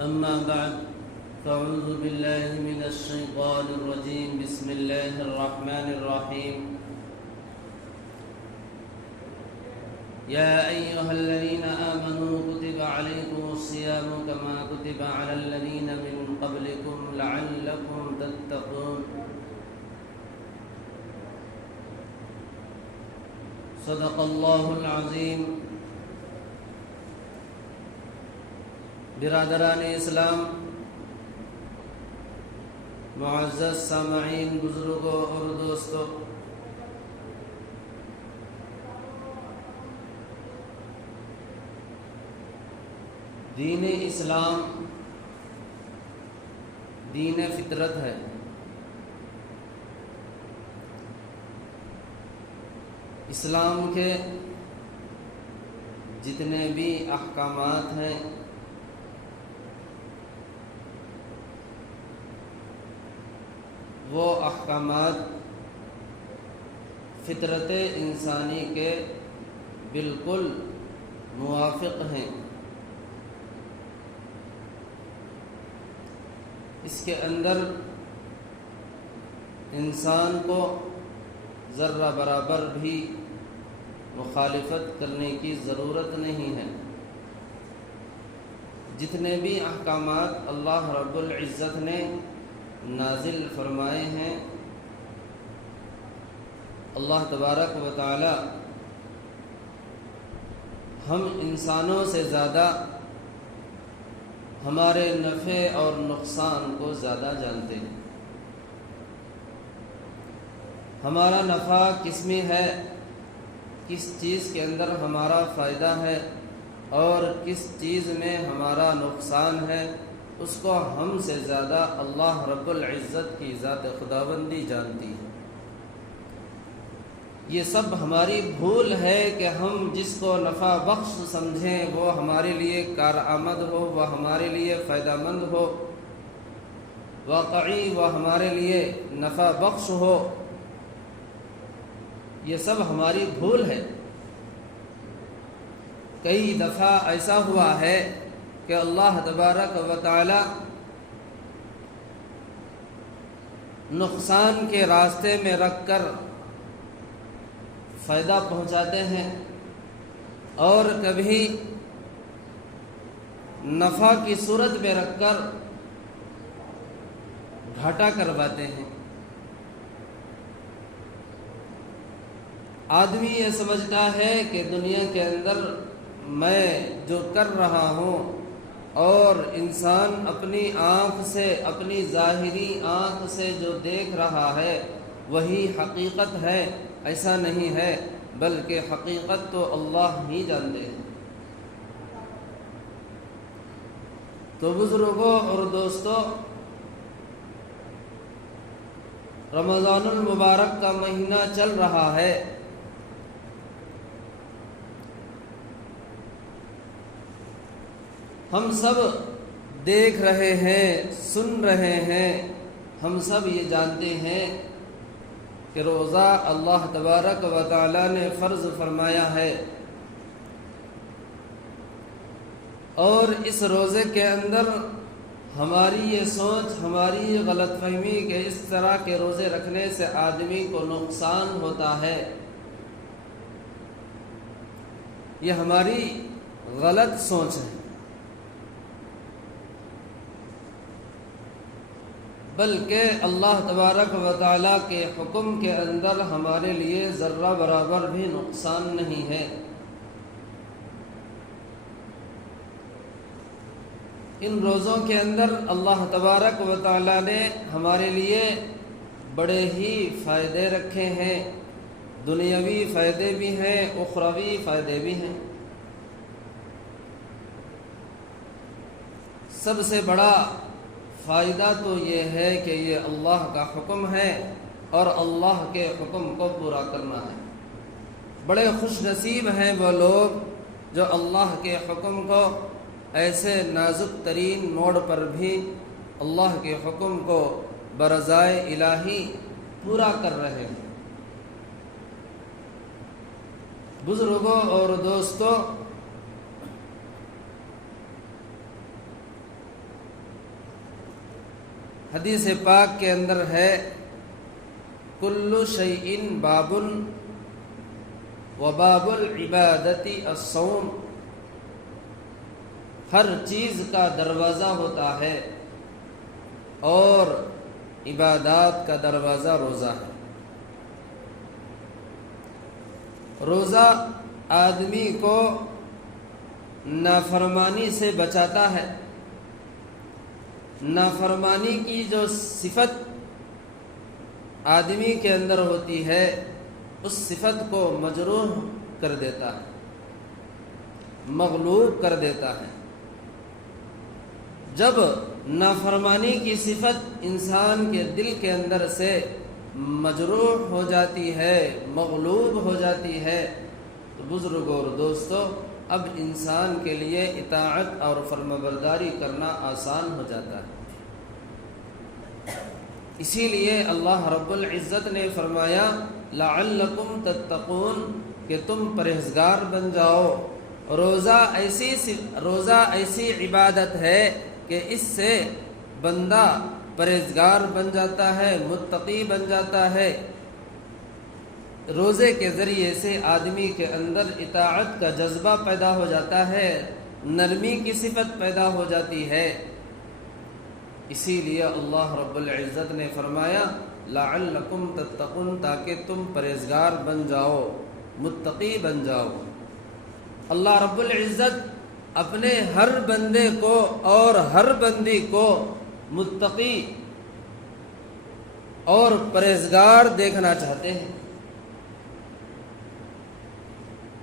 أما بعد فأعوذ بالله من الشيطان الرجيم بسم الله الرحمن الرحيم يا أيها الذين آمنوا كتب عليكم الصيام كما كتب على الذين من قبلكم لعلكم تتقون صدق الله العظيم۔ برادران اسلام، معزز سامعین، بزرگوں اور دوستوں، دین اسلام دین فطرت ہے۔ اسلام کے جتنے بھی احکامات ہیں وہ احکامات فطرت انسانی کے بالکل موافق ہیں۔ اس کے اندر انسان کو ذرہ برابر بھی مخالفت کرنے کی ضرورت نہیں ہے۔ جتنے بھی احکامات اللہ رب العزت نے نازل فرمائے ہیں، اللہ تبارک و تعالی ہم انسانوں سے زیادہ ہمارے نفع اور نقصان کو زیادہ جانتے ہیں۔ ہمارا نفع کس میں ہے، کس چیز کے اندر ہمارا فائدہ ہے اور کس چیز میں ہمارا نقصان ہے، اس کو ہم سے زیادہ اللہ رب العزت کی ذات خداوندی جانتی ہے۔ یہ سب ہماری بھول ہے کہ ہم جس کو نفع بخش سمجھیں وہ ہمارے لیے کارآمد ہو، وہ ہمارے لیے فائدہ مند ہو، واقعی وہ ہمارے لیے نفع بخش ہو، یہ سب ہماری بھول ہے۔ کئی دفعہ ایسا ہوا ہے کہ اللہ تبارک و تعالی نقصان کے راستے میں رکھ کر فائدہ پہنچاتے ہیں اور کبھی نفع کی صورت میں رکھ کر گھاٹا کرواتے ہیں۔ آدمی یہ سمجھتا ہے کہ دنیا کے اندر میں جو کر رہا ہوں، اور انسان اپنی آنکھ سے، اپنی ظاہری آنکھ سے جو دیکھ رہا ہے وہی حقیقت ہے۔ ایسا نہیں ہے، بلکہ حقیقت تو اللہ ہی جانتے ہیں۔ تو بزرگوں اور دوستوں، رمضان المبارک کا مہینہ چل رہا ہے۔ ہم سب دیکھ رہے ہیں، سن رہے ہیں، ہم سب یہ جانتے ہیں کہ روزہ اللہ تبارک و تعالی نے فرض فرمایا ہے، اور اس روزے کے اندر ہماری یہ سوچ، ہماری یہ غلط فہمی کہ اس طرح کے روزے رکھنے سے آدمی کو نقصان ہوتا ہے، یہ ہماری غلط سوچ ہے۔ بلکہ اللہ تبارک و تعالیٰ کے حکم کے اندر ہمارے لیے ذرہ برابر بھی نقصان نہیں ہے۔ ان روزوں کے اندر اللہ تبارک و تعالیٰ نے ہمارے لیے بڑے ہی فائدے رکھے ہیں، دنیاوی فائدے بھی ہیں، اخروی فائدے بھی ہیں۔ سب سے بڑا فائدہ تو یہ ہے کہ یہ اللہ کا حکم ہے اور اللہ کے حکم کو پورا کرنا ہے۔ بڑے خوش نصیب ہیں وہ لوگ جو اللہ کے حکم کو ایسے نازک ترین موڑ پر بھی اللہ کے حکم کو برضائے الہی پورا کر رہے ہیں۔ بزرگوں اور دوستوں، حدیث پاک کے اندر ہے کل شیء باب وباب العبادت الصوم، ہر چیز کا دروازہ ہوتا ہے اور عبادات کا دروازہ روزہ ہے۔ روزہ آدمی کو نافرمانی سے بچاتا ہے۔ نافرمانی کی جو صفت آدمی کے اندر ہوتی ہے اس صفت کو مجروح کر دیتا ہے، مغلوب کر دیتا ہے۔ جب نافرمانی کی صفت انسان کے دل کے اندر سے مجروح ہو جاتی ہے، مغلوب ہو جاتی ہے، تو بزرگوں اور دوستو اب انسان کے لیے اطاعت اور فرمانبرداری کرنا آسان ہو جاتا ہے۔ اسی لیے اللہ رب العزت نے فرمایا لعلکم تتقون، کہ تم پرہیزگار بن جاؤ۔ روزہ ایسی عبادت ہے کہ اس سے بندہ پرہیزگار بن جاتا ہے، متقی بن جاتا ہے۔ روزے کے ذریعے سے آدمی کے اندر اطاعت کا جذبہ پیدا ہو جاتا ہے، نرمی کی صفت پیدا ہو جاتی ہے۔ اسی لیے اللہ رب العزت نے فرمایا لعلکم تتقون، تاکہ تم پرہیزگار بن جاؤ، متقی بن جاؤ۔ اللہ رب العزت اپنے ہر بندے کو اور ہر بندی کو متقی اور پرہیزگار دیکھنا چاہتے ہیں،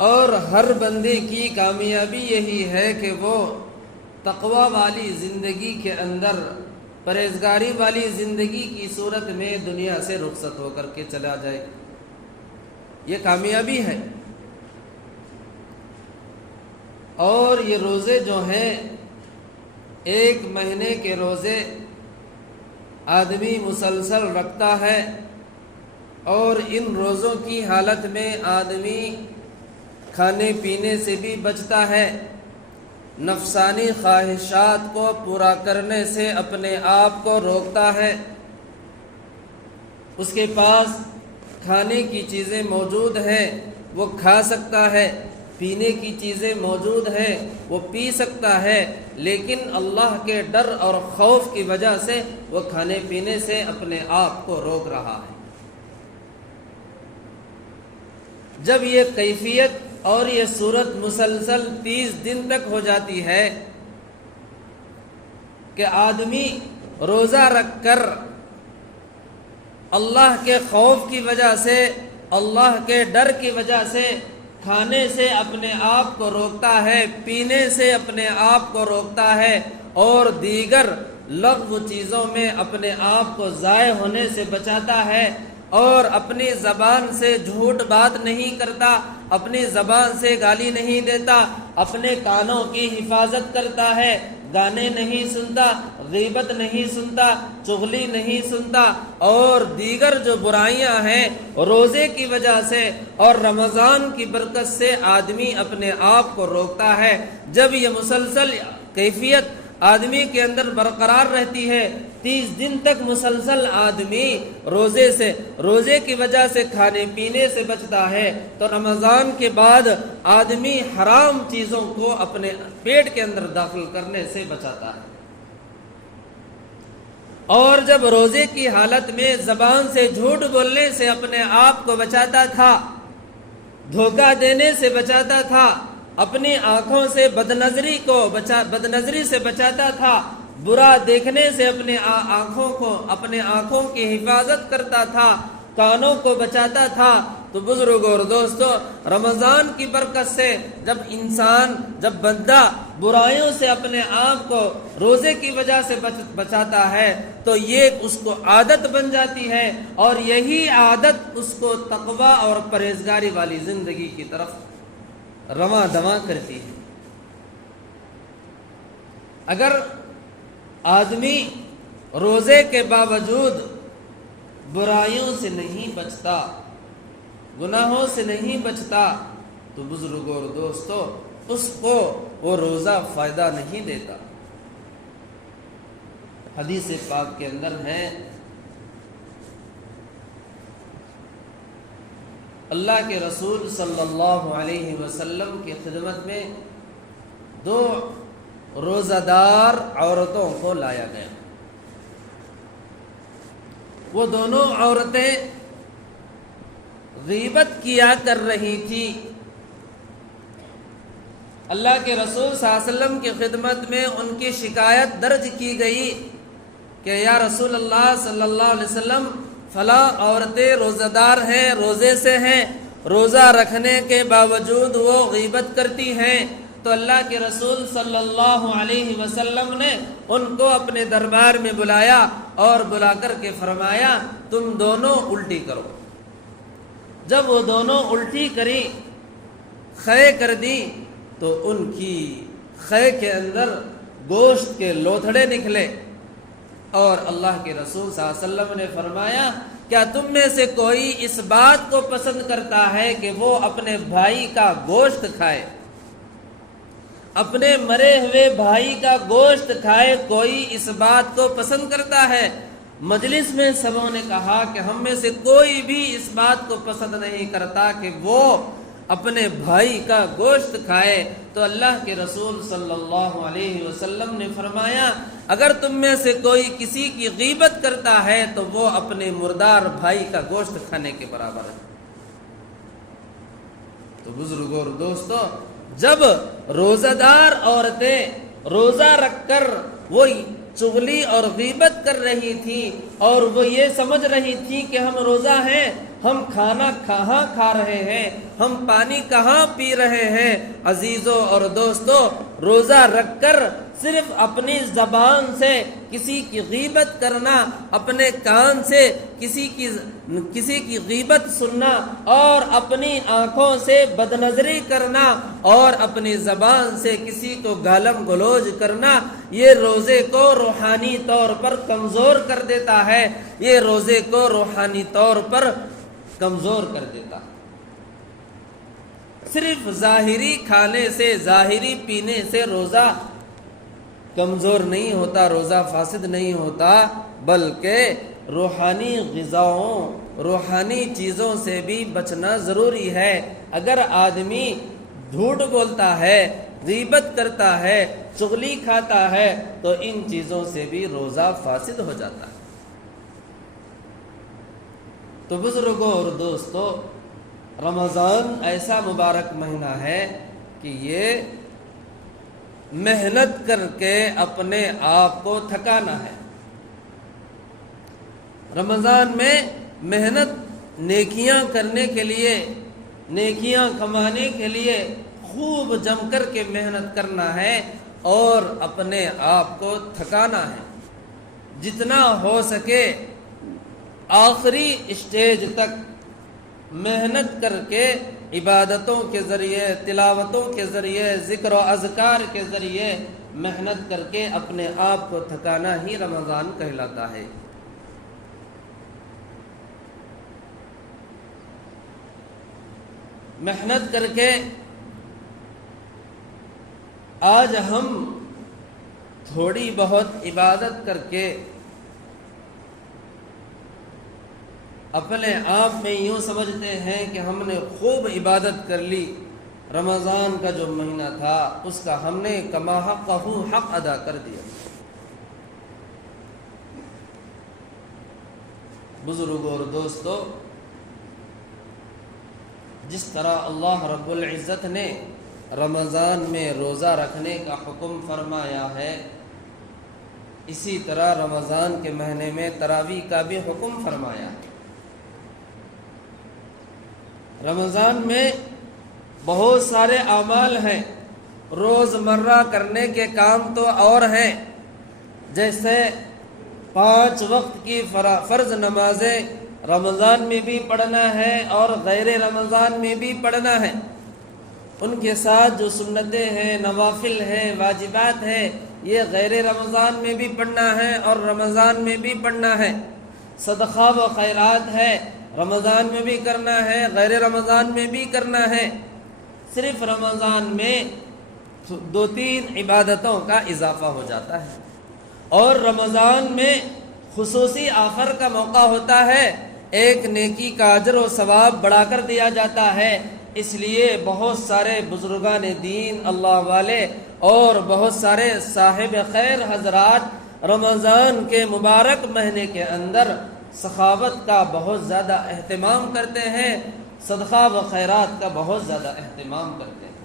اور ہر بندے کی کامیابی یہی ہے کہ وہ تقوی والی زندگی کے اندر، پرہیزگاری والی زندگی کی صورت میں دنیا سے رخصت ہو کر کے چلا جائے۔ یہ کامیابی ہے۔ اور یہ روزے جو ہیں، ایک مہینے کے روزے آدمی مسلسل رکھتا ہے، اور ان روزوں کی حالت میں آدمی کھانے پینے سے بھی بچتا ہے، نفسانی خواہشات کو پورا کرنے سے اپنے آپ کو روکتا ہے۔ اس کے پاس کھانے کی چیزیں موجود ہیں، وہ کھا سکتا ہے، پینے کی چیزیں موجود ہیں، وہ پی سکتا ہے، لیکن اللہ کے ڈر اور خوف کی وجہ سے وہ کھانے پینے سے اپنے آپ کو روک رہا ہے۔ جب یہ کیفیت اور یہ صورت مسلسل 30 دن تک ہو جاتی ہے کہ آدمی روزہ رکھ کر اللہ کے خوف کی وجہ سے، اللہ کے ڈر کی وجہ سے کھانے سے اپنے آپ کو روکتا ہے، پینے سے اپنے آپ کو روکتا ہے، اور دیگر لغو چیزوں میں اپنے آپ کو ضائع ہونے سے بچاتا ہے، اور اپنی زبان سے جھوٹ بات نہیں کرتا، اپنی زبان سے گالی نہیں دیتا، اپنے کانوں کی حفاظت کرتا ہے، گانے نہیں سنتا، غیبت نہیں سنتا، چغلی نہیں سنتا، اور دیگر جو برائیاں ہیں روزے کی وجہ سے اور رمضان کی برکت سے آدمی اپنے آپ کو روکتا ہے۔ جب یہ مسلسل کیفیت آدمی کے اندر برقرار رہتی ہے، 30 دن تک مسلسل آدمی روزے کی وجہ سے کھانے پینے سے بچتا ہے، تو رمضان کے بعد آدمی حرام چیزوں کو اپنے پیٹ کے اندر داخل کرنے سے بچاتا ہے۔ اور جب روزے کی حالت میں زبان سے جھوٹ بولنے سے اپنے آپ کو بچاتا تھا، دھوکہ دینے سے بچاتا تھا، اپنی آنکھوں سے بدنظری سے بچاتا تھا، برا دیکھنے سے اپنے آنکھوں کی حفاظت کرتا تھا، کانوں کو بچاتا تھا، تو بزرگوں اور دوستو رمضان کی برکت سے جب بندہ برائیوں سے اپنے آپ کو روزے کی وجہ سے بچاتا ہے تو یہ اس کو عادت بن جاتی ہے، اور یہی عادت اس کو تقوی اور پرہیزگاری والی زندگی کی طرف رواں دواں کرتی ہے۔ اگر آدمی روزے کے باوجود برائیوں سے نہیں بچتا، گناہوں سے نہیں بچتا، تو بزرگوں اور دوستو اس کو وہ روزہ فائدہ نہیں دیتا۔ حدیث پاک کے اندر ہیں، اللہ کے رسول صلی اللہ علیہ وسلم کی خدمت میں 2 روزہ دار عورتوں کو لایا گیا۔ وہ دونوں عورتیں غیبت کیا کر رہی تھی۔ اللہ کے رسول صلی اللہ علیہ وسلم کی خدمت میں ان کی شکایت درج کی گئی کہ یا رسول اللہ صلی اللہ علیہ وسلم، فلاں عورتیں روزہ دار ہیں، روزے سے ہیں، روزہ رکھنے کے باوجود وہ غیبت کرتی ہیں۔ تو اللہ کے رسول صلی اللہ علیہ وسلم نے ان کو اپنے دربار میں بلایا اور بلا کر کے فرمایا تم دونوں الٹی کرو۔ جب وہ دونوں الٹی کری، خے کر دی، تو ان کی خے کے اندر گوشت کے لوتھڑے نکلے، اور اللہ کے رسول صلی اللہ علیہ وسلم نے فرمایا کیا تم میں سے کوئی اس بات کو پسند کرتا ہے کہ وہ اپنے بھائی کا گوشت کھائے، اپنے مرے ہوئے بھائی کا گوشت کھائے؟ کوئی اس بات کو پسند کرتا ہے؟ مجلس میں سبوں نے کہا کہ ہم میں سے کوئی بھی اس بات کو پسند نہیں کرتا کہ وہ اپنے بھائی کا گوشت کھائے۔ تو اللہ کے رسول صلی اللہ علیہ وسلم نے فرمایا اگر تم میں سے کوئی کسی کی غیبت کرتا ہے تو وہ اپنے مردار بھائی کا گوشت کھانے کے برابر ہے۔ تو بزرگوں اور دوستو، جب روزہ دار عورتیں روزہ رکھ کر وہ چغلی اور غیبت کر رہی تھی اور وہ یہ سمجھ رہی تھی کہ ہم روزہ ہیں، ہم کھانا کہاں کھا رہے ہیں، ہم پانی کہاں پی رہے ہیں، عزیزوں اور دوستو، روزہ رکھ کر صرف اپنی زبان سے کسی کی غیبت کرنا، اپنے کان سے کسی کی غیبت سننا، اور اپنی آنکھوں سے بدنظری کرنا، اور اپنی زبان سے کسی کو گالم گلوچ کرنا، یہ روزے کو روحانی طور پر کمزور کر دیتا ہے، یہ روزے کو روحانی طور پر کمزور کر دیتا۔ صرف ظاہری کھانے سے، ظاہری پینے سے روزہ کمزور نہیں ہوتا، روزہ فاسد نہیں ہوتا، بلکہ روحانی غذاؤں، روحانی چیزوں سے بھی بچنا ضروری ہے۔ اگر آدمی جھوٹ بولتا ہے، غیبت کرتا ہے، چغلی کھاتا ہے، تو ان چیزوں سے بھی روزہ فاسد ہو جاتا ہے۔ تو بزرگوں اور دوستو، رمضان ایسا مبارک مہینہ ہے کہ یہ محنت کر کے اپنے آپ کو تھکانا ہے۔ رمضان میں محنت نیکیاں کرنے کے لیے، نیکیاں کمانے کے لیے خوب جم کر کے محنت کرنا ہے اور اپنے آپ کو تھکانا ہے۔ جتنا ہو سکے آخری اسٹیج تک محنت کر کے عبادتوں کے ذریعے، تلاوتوں کے ذریعے، ذکر و اذکار کے ذریعے محنت کر کے اپنے آپ کو تھکانا ہی رمضان کہلاتا ہے۔ محنت کر کے آج ہم تھوڑی بہت عبادت کر کے اپنے آپ میں یوں سمجھتے ہیں کہ ہم نے خوب عبادت کر لی، رمضان کا جو مہینہ تھا اس کا ہم نے کما حقہ حق ادا کر دیا۔ بزرگوں اور دوستو، جس طرح اللہ رب العزت نے رمضان میں روزہ رکھنے کا حکم فرمایا ہے، اسی طرح رمضان کے مہینے میں تراویح کا بھی حکم فرمایا ہے۔ رمضان میں بہت سارے اعمال ہیں، روز مرہ کرنے کے کام تو اور ہیں، جیسے 5 وقت کی فرض نمازیں رمضان میں بھی پڑھنا ہے اور غیر رمضان میں بھی پڑھنا ہے، ان کے ساتھ جو سنتیں ہیں، نوافل ہیں، واجبات ہیں، یہ غیر رمضان میں بھی پڑھنا ہے اور رمضان میں بھی پڑھنا ہے۔ صدقہ و خیرات ہے، رمضان میں بھی کرنا ہے، غیر رمضان میں بھی کرنا ہے۔ صرف رمضان میں 2-3 عبادتوں کا اضافہ ہو جاتا ہے، اور رمضان میں خصوصی آفر کا موقع ہوتا ہے، ایک نیکی کا اجر و ثواب بڑھا کر دیا جاتا ہے۔ اس لیے بہت سارے بزرگان دین اللہ والے اور بہت سارے صاحب خیر حضرات رمضان کے مبارک مہینے کے اندر سخاوت کا بہت زیادہ اہتمام کرتے ہیں، صدقہ و خیرات کا بہت زیادہ اہتمام کرتے ہیں،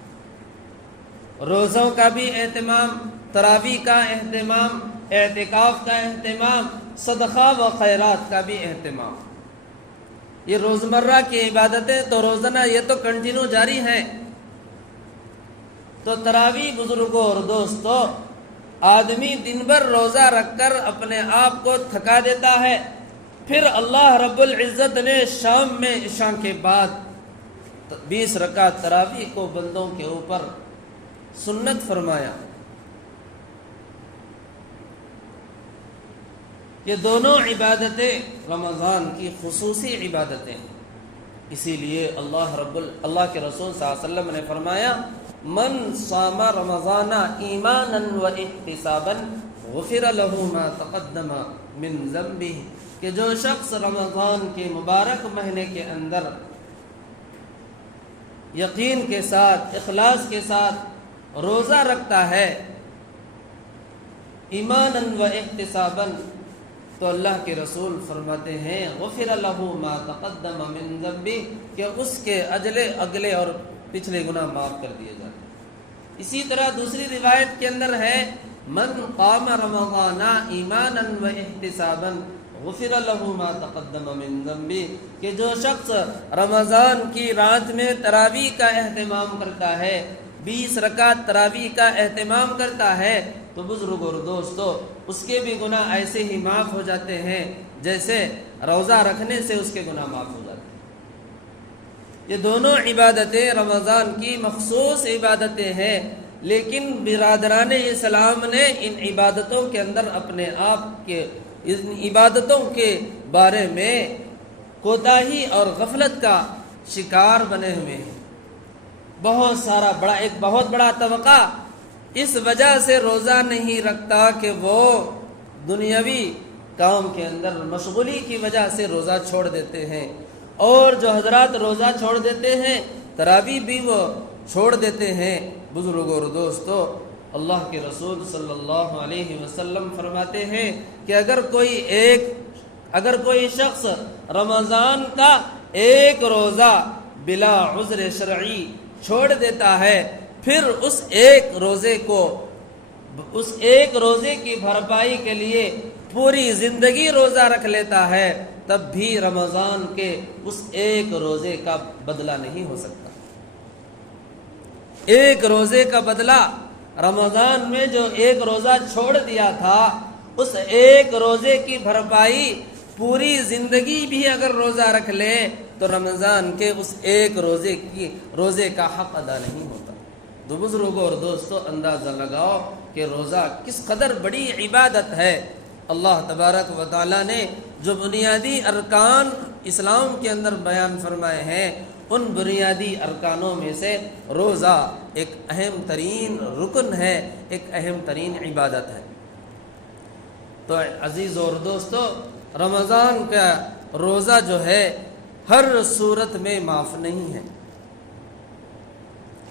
روزوں کا بھی اہتمام، تراویح کا اہتمام، اعتکاف کا اہتمام، صدقہ و خیرات کا بھی اہتمام۔ یہ روزمرہ کی عبادتیں تو روزانہ یہ تو کنٹینیو جاری ہیں۔ تو تراویح بزرگوں اور دوستوں، آدمی دن بھر روزہ رکھ کر اپنے آپ کو تھکا دیتا ہے، پھر اللہ رب العزت نے شام میں عشاء کے بعد 20 رکعت تراویح کو بندوں کے اوپر سنت فرمایا۔ یہ دونوں عبادتیں رمضان کی خصوصی عبادتیں ہیں، اسی لیے اللہ کے رسول صلی اللہ علیہ وسلم نے فرمایا، من صام رمضان ایمانا و احتسابا غفر له ما تقدم من ذنبه، کہ جو شخص رمضان کے مبارک مہینے کے اندر یقین کے ساتھ، اخلاص کے ساتھ روزہ رکھتا ہے، ایمانا و احتسابا، تو اللہ کے رسول فرماتے ہیں غفر له ما تقدم من ذنبه، کہ اس کے اگلے اور پچھلے گناہ معاف کر دیے جاتے ہیں۔ اسی طرح دوسری روایت کے اندر ہے، من قام رمضان ایمانا و احتسابا غفر له ما تقدم من ذنبه، کہ جو شخص رمضان کی رات میں تراویح کا اہتمام کرتا ہے، 20 رکعت تراویح کا اہتمام کرتا ہے، تو بزرگوں اور دوستو اس کے بھی گناہ ایسے ہی معاف ہو جاتے ہیں جیسے روزہ رکھنے سے اس کے گناہ معاف ہو جاتے ہیں۔ یہ دونوں عبادتیں رمضان کی مخصوص عبادتیں ہیں، لیکن برادران اسلام نے ان عبادتوں کے اندر اپنے آپ کے ان عبادتوں کے بارے میں کوتاہی اور غفلت کا شکار بنے ہوئے ہیں۔ ایک بہت بڑا طبقہ اس وجہ سے روزہ نہیں رکھتا کہ وہ دنیاوی کام کے اندر مشغولی کی وجہ سے روزہ چھوڑ دیتے ہیں، اور جو حضرات روزہ چھوڑ دیتے ہیں تراویح بھی وہ چھوڑ دیتے ہیں۔ بزرگوں اور دوستو، اللہ کے رسول صلی اللہ علیہ وسلم فرماتے ہیں کہ اگر کوئی شخص رمضان کا ایک روزہ بلا عذر شرعی چھوڑ دیتا ہے، پھر اس ایک روزے کی بھرپائی کے لیے پوری زندگی روزہ رکھ لیتا ہے، تب بھی رمضان کے اس ایک روزے کا بدلہ نہیں ہو سکتا۔ ایک روزے کا بدلہ، رمضان میں جو ایک روزہ چھوڑ دیا تھا، اس ایک روزے کی بھرپائی پوری زندگی بھی اگر روزہ رکھ لے تو رمضان کے اس ایک روزے کا حق ادا نہیں ہوتا۔ تو بزرگوں اور دوستو، اندازہ لگاؤ کہ روزہ کس قدر بڑی عبادت ہے۔ اللہ تبارک و تعالیٰ نے جو بنیادی ارکان اسلام کے اندر بیان فرمائے ہیں، ان بنیادی ارکانوں میں سے روزہ ایک اہم ترین رکن ہے، ایک اہم ترین عبادت ہے۔ تو عزیزوں اور دوستو، رمضان کا روزہ جو ہے ہر صورت میں معاف نہیں ہے۔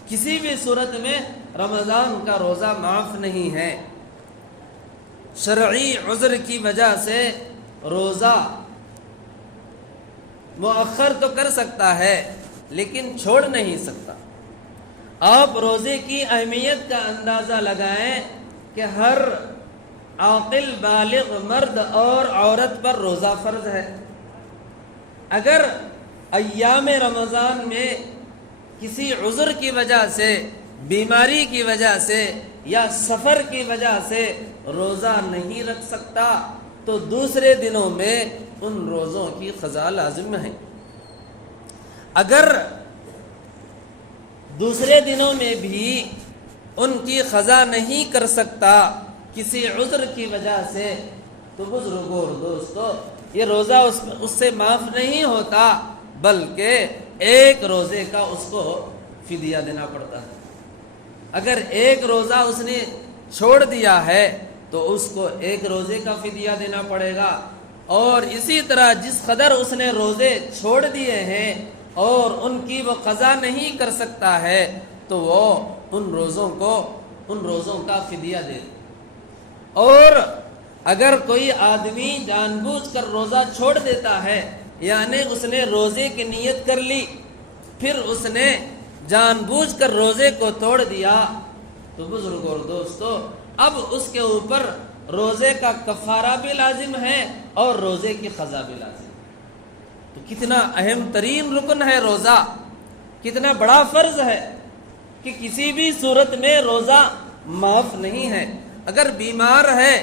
کسی بھی صورت میں رمضان کا روزہ معاف نہیں ہے۔ شرعی عذر کی وجہ سے روزہ مؤخر تو کر سکتا ہے لیکن چھوڑ نہیں سکتا۔ آپ روزے کی اہمیت کا اندازہ لگائیں کہ ہر عاقل بالغ مرد اور عورت پر روزہ فرض ہے۔ اگر ایام رمضان میں کسی عذر کی وجہ سے، بیماری کی وجہ سے یا سفر کی وجہ سے روزہ نہیں رکھ سکتا تو دوسرے دنوں میں ان روزوں کی قضا لازم ہے۔ اگر دوسرے دنوں میں بھی ان کی قضا نہیں کر سکتا کسی عذر کی وجہ سے، تو بزرگوں اور دوستو، یہ روزہ اس سے معاف نہیں ہوتا، بلکہ ایک روزے کا اس کو فدیہ دینا پڑتا ہے۔ اگر ایک روزہ اس نے چھوڑ دیا ہے تو اس کو ایک روزے کا فدیہ دینا پڑے گا، اور اسی طرح جس قدر اس نے روزے چھوڑ دیے ہیں اور ان کی وہ قضا نہیں کر سکتا ہے تو وہ ان روزوں کا فدیہ دے۔ اور اگر کوئی آدمی جان بوجھ کر روزہ چھوڑ دیتا ہے، یعنی اس نے روزے کی نیت کر لی پھر اس نے جان بوجھ کر روزے کو توڑ دیا، تو بزرگوں اور دوستو اب اس کے اوپر روزے کا کفارہ بھی لازم ہے اور روزے کی قضا بھی لازم ہے۔ تو کتنا اہم ترین رکن ہے روزہ، کتنا بڑا فرض ہے کہ کسی بھی صورت میں روزہ معاف نہیں ہے۔ اگر بیمار ہے،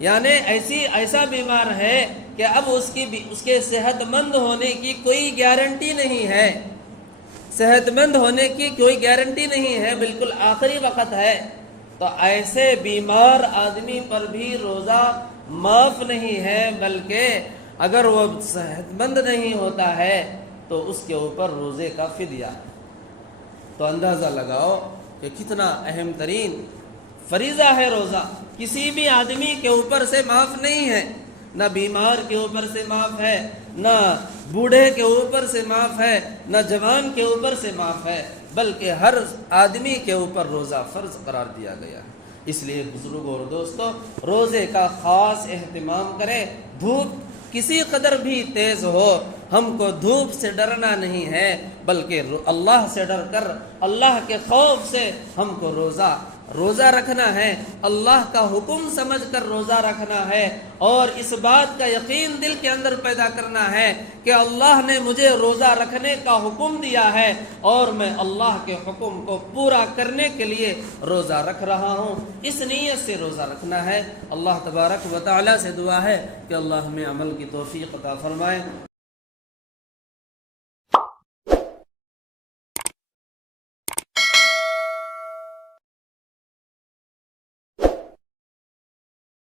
یعنی ایسا بیمار ہے کہ اب اس کے صحت مند ہونے کی کوئی گارنٹی نہیں ہے، صحت مند ہونے کی کوئی گارنٹی نہیں ہے، بالکل آخری وقت ہے، تو ایسے بیمار آدمی پر بھی روزہ معاف نہیں ہے، بلکہ اگر وہ صحت مند نہیں ہوتا ہے تو اس کے اوپر روزے کا فدیہ۔ تو اندازہ لگاؤ کہ کتنا اہم ترین فریضہ ہے روزہ، کسی بھی آدمی کے اوپر سے معاف نہیں ہے، نہ بیمار کے اوپر سے معاف ہے، نہ بوڑھے کے اوپر سے معاف ہے، نہ جوان کے اوپر سے معاف ہے، بلکہ ہر آدمی کے اوپر روزہ فرض قرار دیا گیا ہے۔ اس لیے بزرگوں اور دوستوں روزے کا خاص اہتمام کریں۔ دھوپ کسی قدر بھی تیز ہو، ہم کو دھوپ سے ڈرنا نہیں ہے، بلکہ اللہ سے ڈر کر، اللہ کے خوف سے ہم کو روزہ رکھنا ہے، اللہ کا حکم سمجھ کر روزہ رکھنا ہے، اور اس بات کا یقین دل کے اندر پیدا کرنا ہے کہ اللہ نے مجھے روزہ رکھنے کا حکم دیا ہے اور میں اللہ کے حکم کو پورا کرنے کے لیے روزہ رکھ رہا ہوں، اس نیت سے روزہ رکھنا ہے۔ اللہ تبارک و تعالی سے دعا ہے کہ اللہ ہمیں عمل کی توفیق عطا فرمائے۔